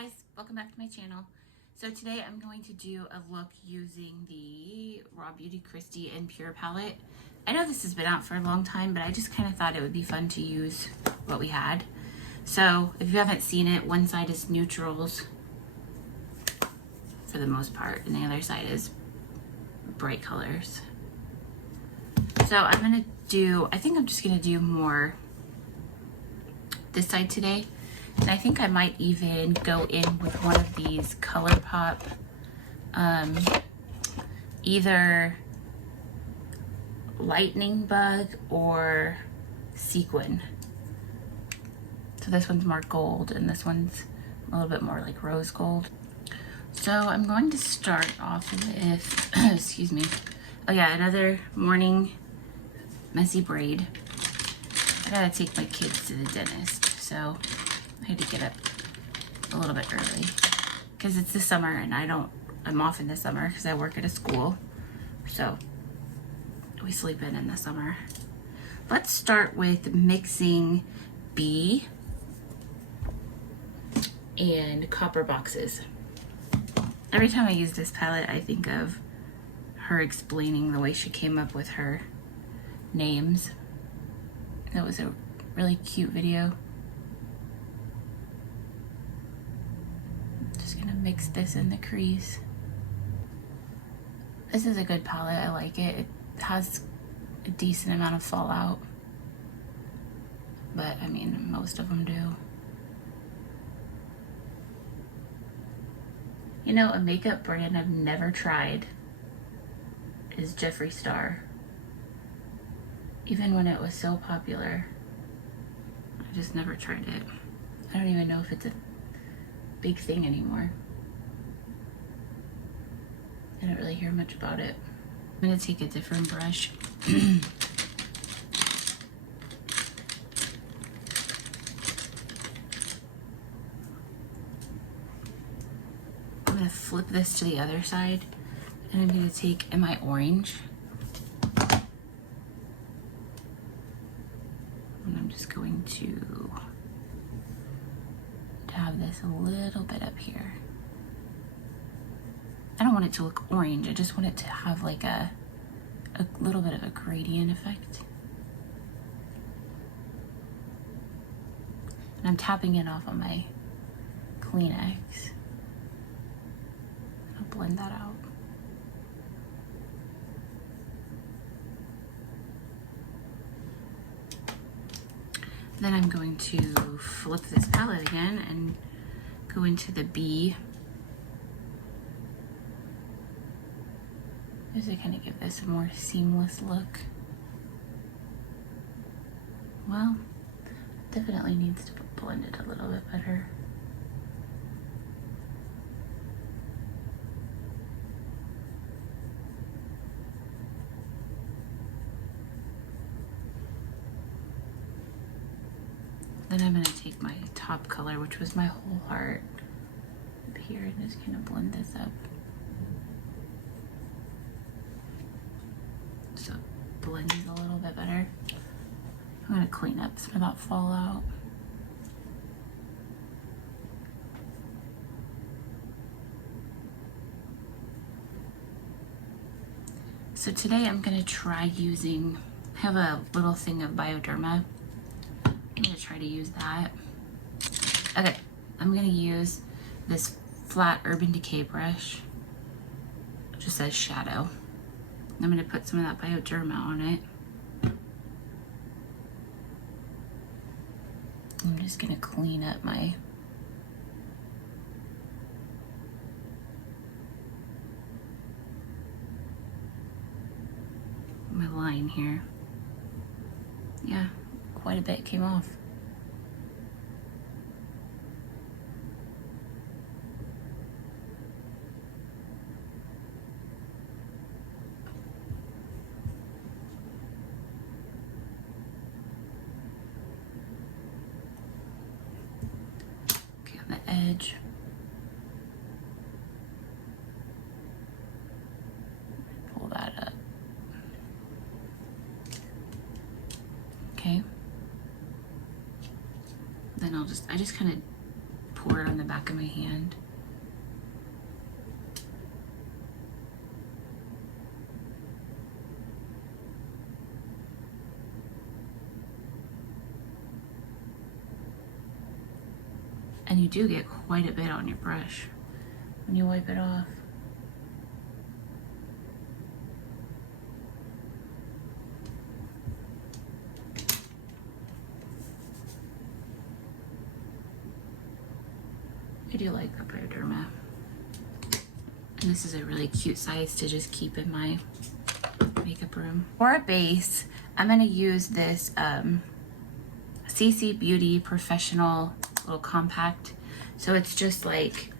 guys, welcome back to my channel. So today I'm going to do a look using the Raw Beauty Kristi and Pure palette. I know this has been out for a long time, but I just kind of thought it would be fun to use what we had. So if you haven't seen it, one side is neutrals for the most part, and the other side is bright colors. So I'm gonna do, I think I'm just gonna do more this side today. And I think I might even go in with one of these ColourPop, either lightning bug or sequin. So this one's more gold and this one's a little bit more like rose gold. So I'm going to start off with, excuse me. Oh yeah, another morning messy braid. I gotta take my kids to the dentist, so I had to get up a little bit early because it's the summer and I'm off in the summer because I work at a school. So we sleep in the summer. Let's start with mixing bee and copper boxes. Every time I use this palette, I think of her explaining the way she came up with her names. That was a really cute video. Just gonna mix this in the crease. This is a good palette, I like it. It has a decent amount of fallout, but I mean, most of them do. You know, a makeup brand I've never tried is Jeffree Star. Even when it was so popular, I just never tried it. I don't even know if it's a big thing anymore. I don't really hear much about it. I'm gonna take a different brush. I'm gonna flip this to the other side, and I'm gonna take my orange. And I'm just going to have this a little bit up here. I don't want it to look orange, I just want it to have like a little bit of a gradient effect. And I'm tapping it off on my Kleenex. I'll blend that out. Then I'm going to flip this palette again and go into the bee. Just to kind of give this a more seamless look. Well, definitely needs to be blended a little bit better. Then I'm going to take my top color, which was my whole heart, up here, and just kind of blend this up. So it blends a little bit better. I'm going to clean up some of that fallout. So today I'm going to try using, I have a little thing of Bioderma. I'm gonna try to use that. Okay, I'm gonna use this flat Urban Decay brush. It just says shadow. I'm gonna put some of that Bioderma on it. I'm just gonna clean up my line here. Yeah. Quite a bit came off. Okay, on the edge. Pull that up. Okay. Then I just kind of pour it on the back of my hand. And you do get quite a bit on your brush when you wipe it off. I do like the Bioderma. And this is a really cute size to just keep in my makeup room. For a base, I'm gonna use this CC Beauty Professional little compact. So it's just like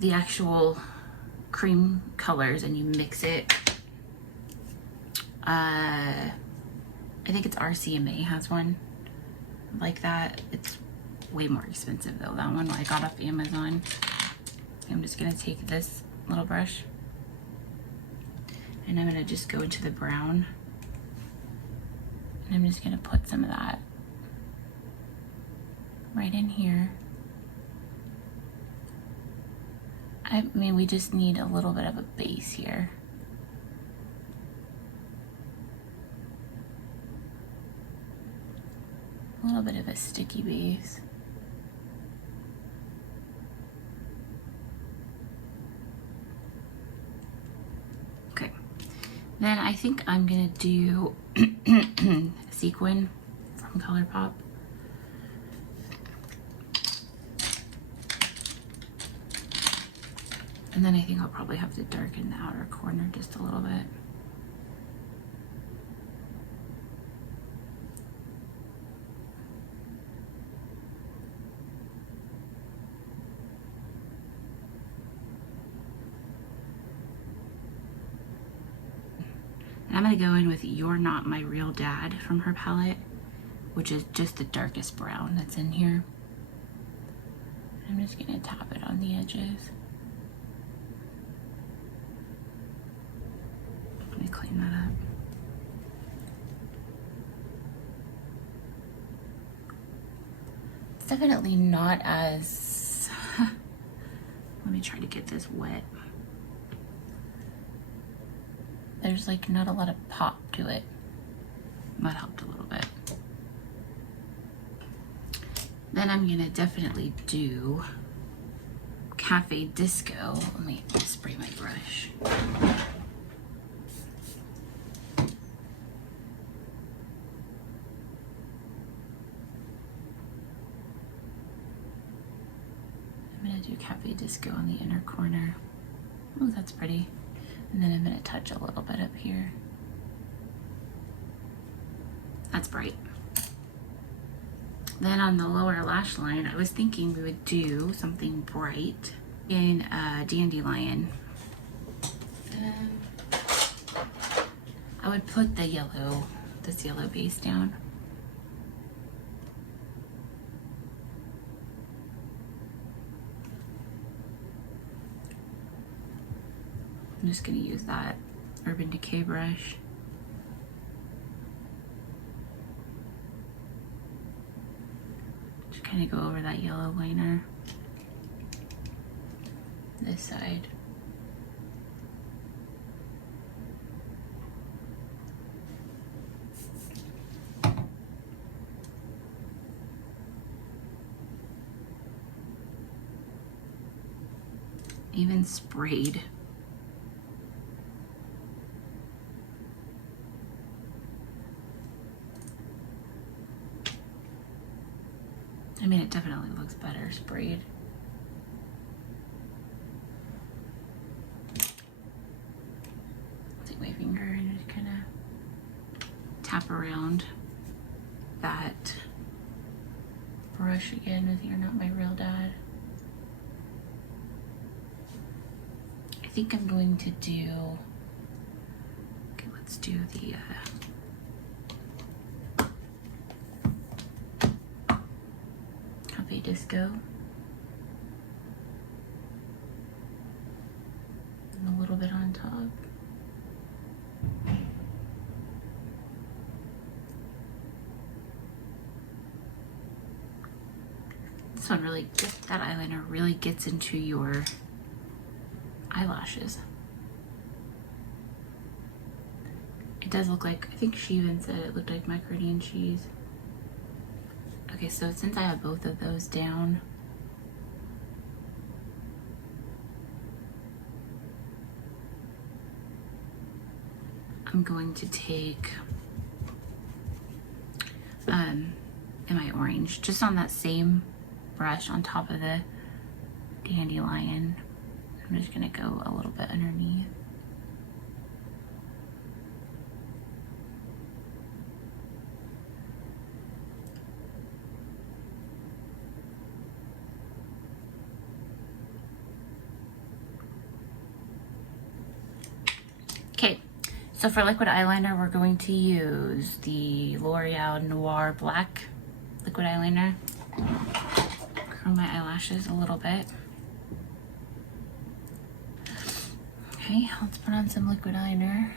the actual cream colors and you mix it. I think it's RCMA has one like that. It's way more expensive though. That one I got off Amazon. I'm just gonna take this little brush and I'm gonna just go into the brown and I'm just gonna put some of that right in here. I mean, we just need a little bit of a base here. A little bit of a sticky base. Okay. Then I think I'm gonna do Sequin from ColourPop. And then I think I'll probably have to darken the outer corner just a little bit. And I'm gonna go in with You're Not My Real Dad from her palette, which is just the darkest brown that's in here. I'm just gonna tap it on the edges. Let me clean that up. It's definitely not as, let me try to get this wet. There's like not a lot of pop to it. That helped a little bit. Then I'm gonna definitely do Cafe Disco. Let me spray my brush. I'm gonna do Cafe Disco on the inner corner. Oh, that's pretty. And then I'm gonna touch a little bit up here. That's bright. Then on the lower lash line, I was thinking we would do something bright in Dandelion. I would put the yellow, this yellow base down. I'm just gonna use that Urban Decay brush. Just kind of go over that yellow liner. This side. Even sprayed. I mean, it definitely looks better sprayed. Take my finger and just kind of tap around that brush again with You're Not My Real Dad. I think I'm going to do, okay, let's do the Cafe Disco. And a little bit on top. This one really, that eyeliner really gets into your eyelashes. It does look like, I think she even said it looked like macaroni cheese. Okay, so since I have both of those down, I'm going to take my orange, just on that same brush on top of the dandelion. I'm just gonna go a little bit underneath. Okay, so for liquid eyeliner, we're going to use the L'Oreal Noir Black liquid eyeliner. Curl my eyelashes a little bit. Okay, let's put on some liquid eyeliner.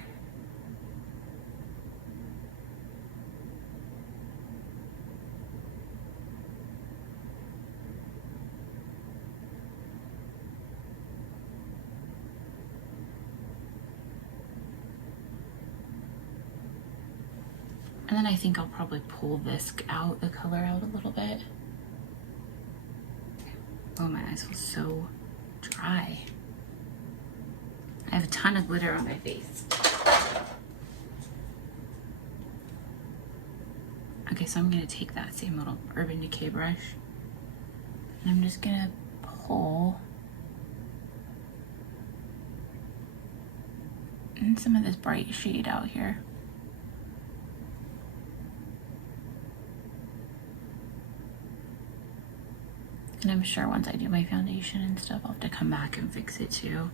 And then I think I'll probably pull this out, the color out a little bit. Oh, my eyes feel so dry. I have a ton of glitter on my face. Okay, so I'm gonna take that same little Urban Decay brush and I'm just gonna pull in some of this bright shade out here. And I'm sure once I do my foundation and stuff, I'll have to come back and fix it too.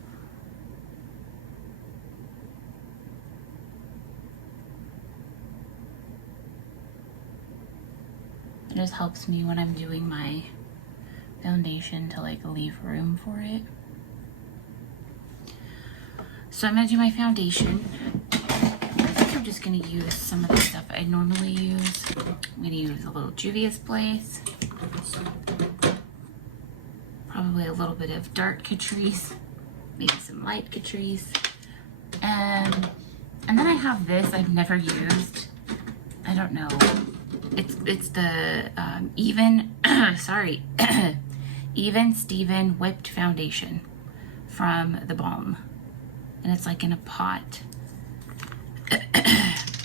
It just helps me when I'm doing my foundation to like leave room for it. So I'm gonna do my foundation. I think I'm just gonna use some of the stuff I normally use. I'm gonna use a little Juvia's Place. Probably a little bit of dark Catrice, maybe some light Catrice. And then I have this I've never used. I don't know. It's the Even Steven Whipped Foundation from The Balm. And it's like in a pot.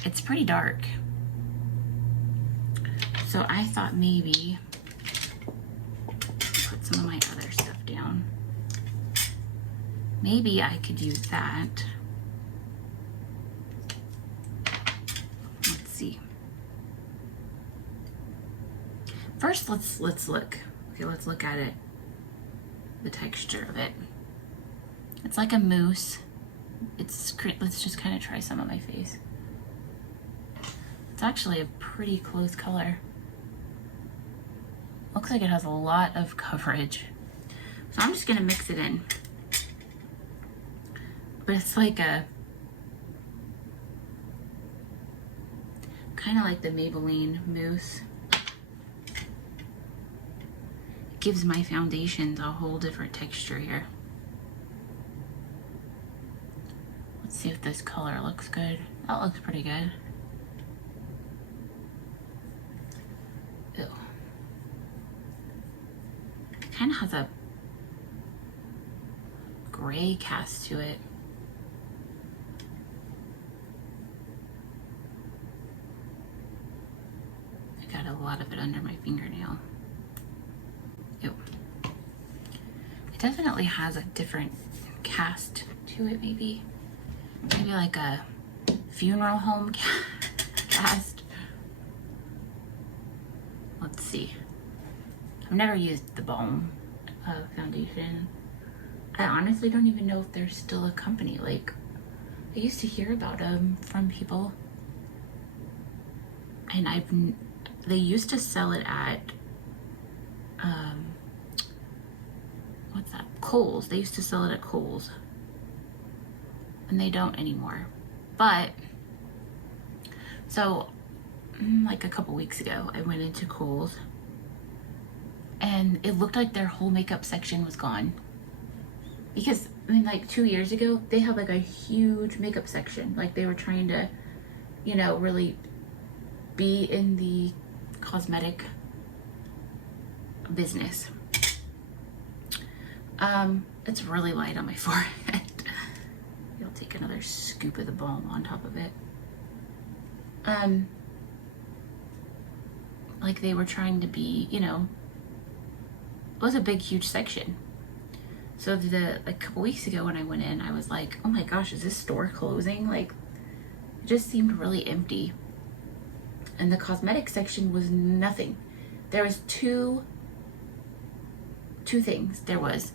It's pretty dark. So I thought maybe put some of my other stuff down. Maybe I could use that. Let's see. First, let's look. Okay, let's look at it. The texture of it. It's like a mousse. Let's just kind of try some on my face. It's actually a pretty close color. Looks like it has a lot of coverage. So I'm just gonna mix it in. But it's like a, kind of like the Maybelline mousse. It gives my foundations a whole different texture here. Let's see if this color looks good. That looks pretty good. Ew. It kind of has a gray cast to it. I got a lot of it under my fingernail. Ew. It definitely has a different cast to it, maybe. Maybe like a funeral home cast. Let's see. I've never used the Balm foundation. I honestly don't even know if there's still a company. Like, I used to hear about them from people, and they used to sell it at what's that? Kohl's. They used to sell it at Kohl's. And they don't anymore. But so like a couple weeks ago, I went into Kohl's and it looked like their whole makeup section was gone. Because, I mean, like 2 years ago, they had like a huge makeup section. Like they were trying to, you know, really be in the cosmetic business. It's really light on my forehead. I'll take another scoop of the balm on top of it. Like they were trying to be, you know, it was a big, huge section. So a couple weeks ago when I went in, I was like, oh my gosh, is this store closing? Like, it just seemed really empty. And the cosmetic section was nothing. There was two things. There was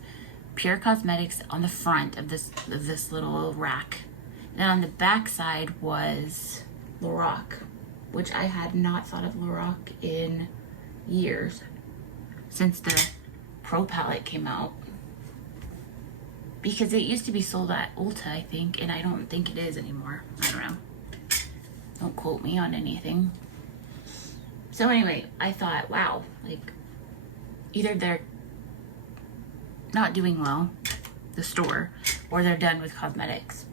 Pure Cosmetics on the front of this little rack. And on the back side was Lorac, which I had not thought of Lorac in years, since the Pro palette came out. Because it used to be sold at Ulta, I think, and I don't think it is anymore. I don't know. Don't quote me on anything. So anyway, I thought, wow, like, either they're not doing well, the store, or they're done with cosmetics.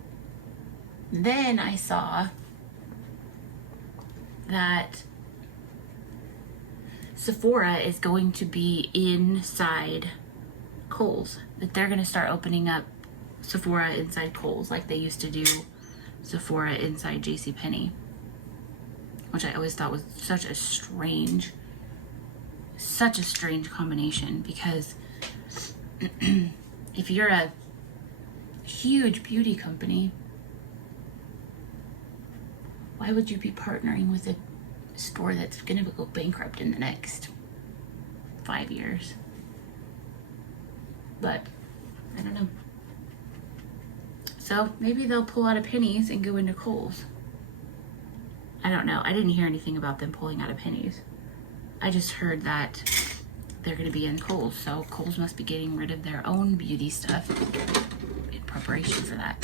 Then I saw that Sephora is going to be inside Kohl's. That they're going to start opening up Sephora inside Kohl's, like they used to do Sephora inside JCPenney. Which I always thought was such a strange combination, because if you're a huge beauty company, why would you be partnering with a store that's gonna go bankrupt in the next 5 years? But I don't know. So maybe they'll pull out of Penny's and go into Kohl's. I don't know. I didn't hear anything about them pulling out of Penny's. I just heard that they're going to be in Kohl's. So Kohl's must be getting rid of their own beauty stuff in preparation for that.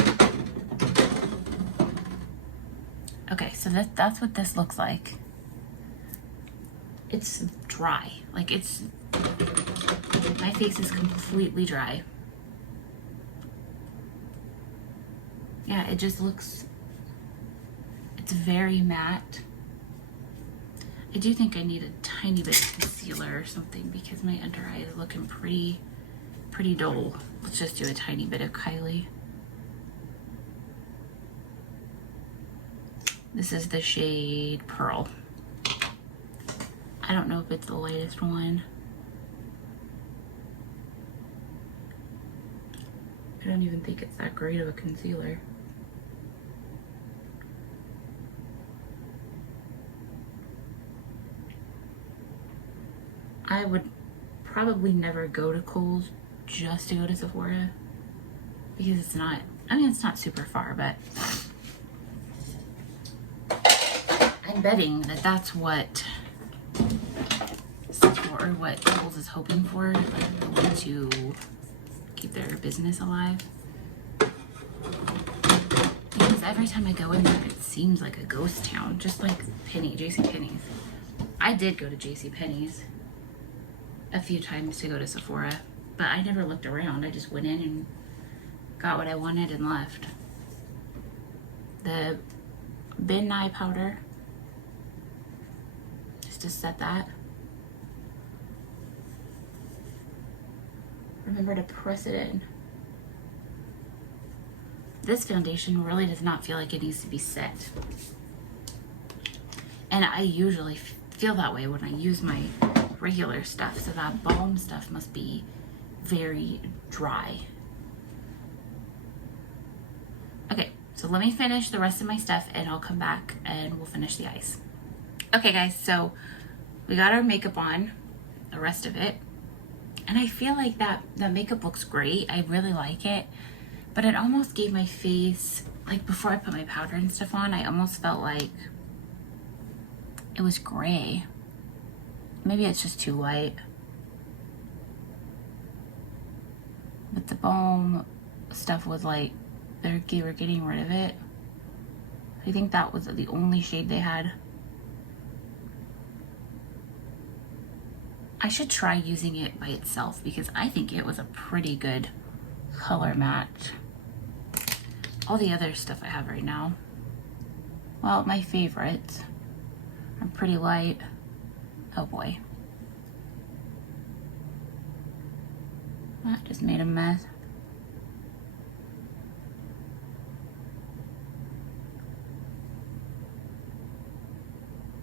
Okay, so that's what this looks like. It's dry. Like my face is completely dry. Yeah, it just looks, it's very matte. I do think I need a tiny bit of concealer or something because my under eye is looking pretty dull. Let's just do a tiny bit of Kylie. This is the shade Pearl. I don't know if it's the lightest one. I don't even think it's that great of a concealer. I would probably never go to Kohl's just to go to Sephora because it's not, I mean, it's not super far, but I'm betting that that's what Sephora, or what Kohl's is hoping for, like the way to keep their business alive. Because every time I go in there, it seems like a ghost town, just like JCPenney's. I did go to JCPenney's a few times to go to Sephora, but I never looked around. I just went in and got what I wanted and left. The bin eye powder, just to set that. Remember to press it in. This foundation really does not feel like it needs to be set. And I usually feel that way when I use my regular stuff, so that balm stuff must be very dry. Okay, so let me finish the rest of my stuff and I'll come back and we'll finish the ice. Okay guys, so we got our makeup on, the rest of it, and I feel like that makeup looks great. I really like it, but it almost gave my face, like before I put my powder and stuff on, I almost felt like it was gray. Maybe it's just too light. But the balm stuff was like, they were getting rid of it. I think that was the only shade they had. I should try using it by itself because I think it was a pretty good color match. All the other stuff I have right now, well, my favorites are pretty light. Oh boy. That just made a mess.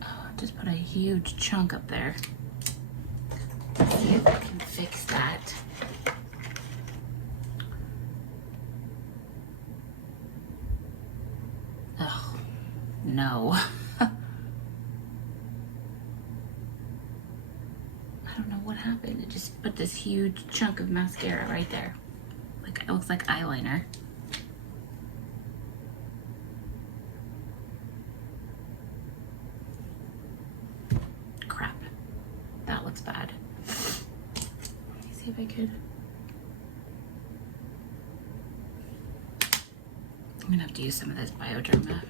Oh, just put a huge chunk up there. Let's see if I can fix that. Oh, no. I don't know what happened. It just put this huge chunk of mascara right there. Like, it looks like eyeliner. Crap. That looks bad. Let me see if I could. I'm gonna have to use some of this Bioderma.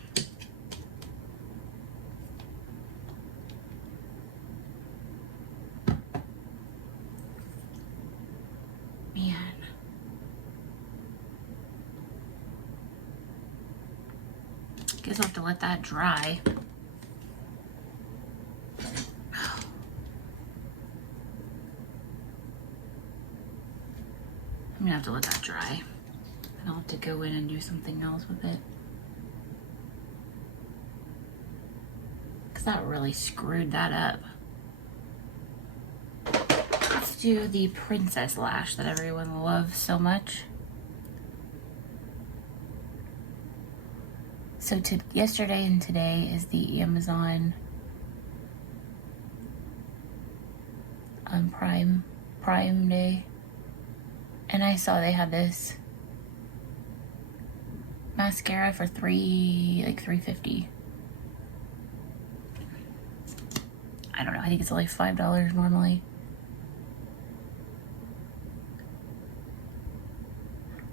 Man. Guess I'll have to let that dry. I'm gonna have to let that dry. I'll have to go in and do something else with it. Because that really screwed that up. Let's do the princess lash that everyone loves so much. So yesterday and today is the Amazon Prime Day. And I saw they had this mascara for $3.50. I don't know, I think it's like $5 normally.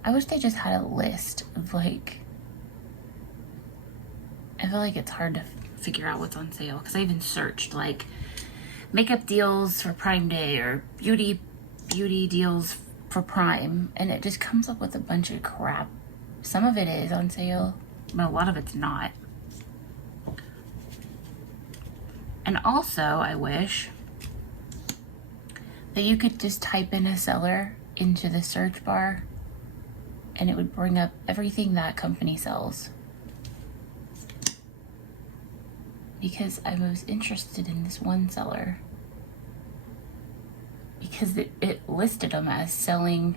I wish they just had a list of like, I feel like it's hard to figure out what's on sale because I even searched like makeup deals for Prime Day or beauty deals for Prime, and it just comes up with a bunch of crap. Some of it is on sale, but a lot of it's not. And also, I wish that you could just type in a seller into the search bar and it would bring up everything that company sells. Because I was interested in this one seller because it listed them as selling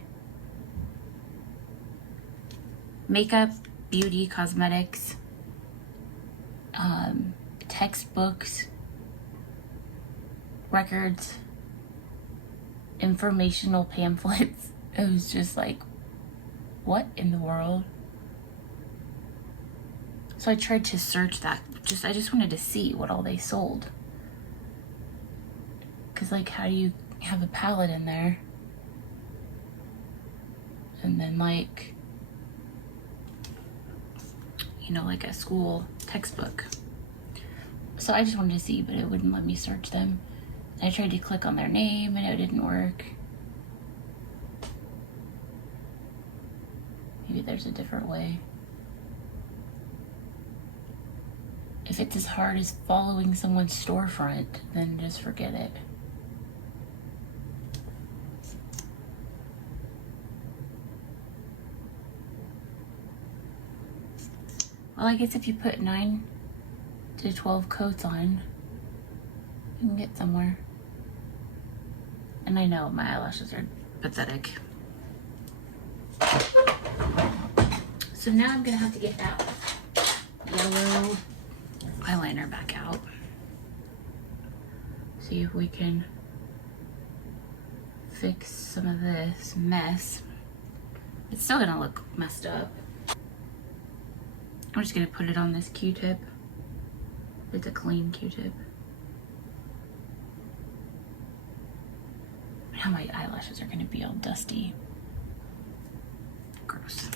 makeup, beauty, cosmetics, textbooks, records, informational pamphlets. It was just like, what in the world? So I tried to search that. I just wanted to see what all they sold. Cause like, how do you have a palette in there? And then like, you know, like a school textbook. So I just wanted to see, but it wouldn't let me search them. I tried to click on their name and it didn't work. Maybe there's a different way. If it's as hard as following someone's storefront, then just forget it. Well, I guess if you put 9 to 12 coats on, you can get somewhere. And I know my eyelashes are pathetic. So now I'm gonna have to get that yellow eyeliner back out. See if we can fix some of this mess. It's still gonna look messed up. I'm just gonna put it on this Q-tip. It's a clean Q-tip. Now my eyelashes are gonna be all dusty. Gross.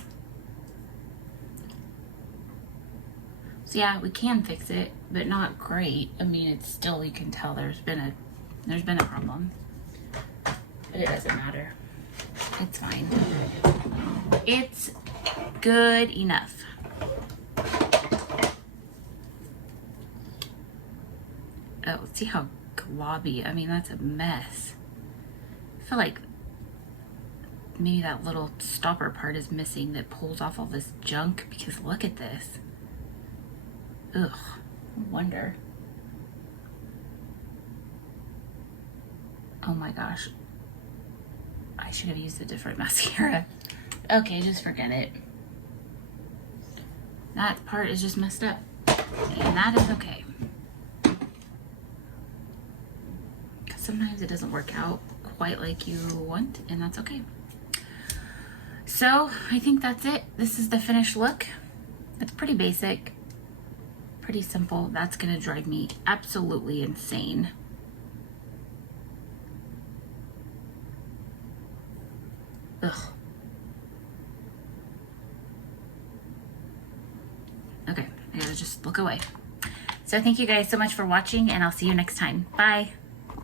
So yeah, we can fix it, but not great. I mean, it's still, you can tell there's been a problem. but it doesn't matter. It's fine. It's good enough. Oh, see how globby? I mean, that's a mess. I feel like maybe that little stopper part is missing that pulls off all this junk, because look at this. Ugh, I wonder. Oh my gosh. I should have used a different mascara. Okay, just forget it. That part is just messed up, and that is okay. Sometimes it doesn't work out quite like you want, and that's okay. So I think that's it. This is the finished look. It's pretty basic, pretty simple. That's gonna drive me absolutely insane. Ugh. Okay, I gotta just look away. So thank you guys so much for watching, and I'll see you next time. Bye.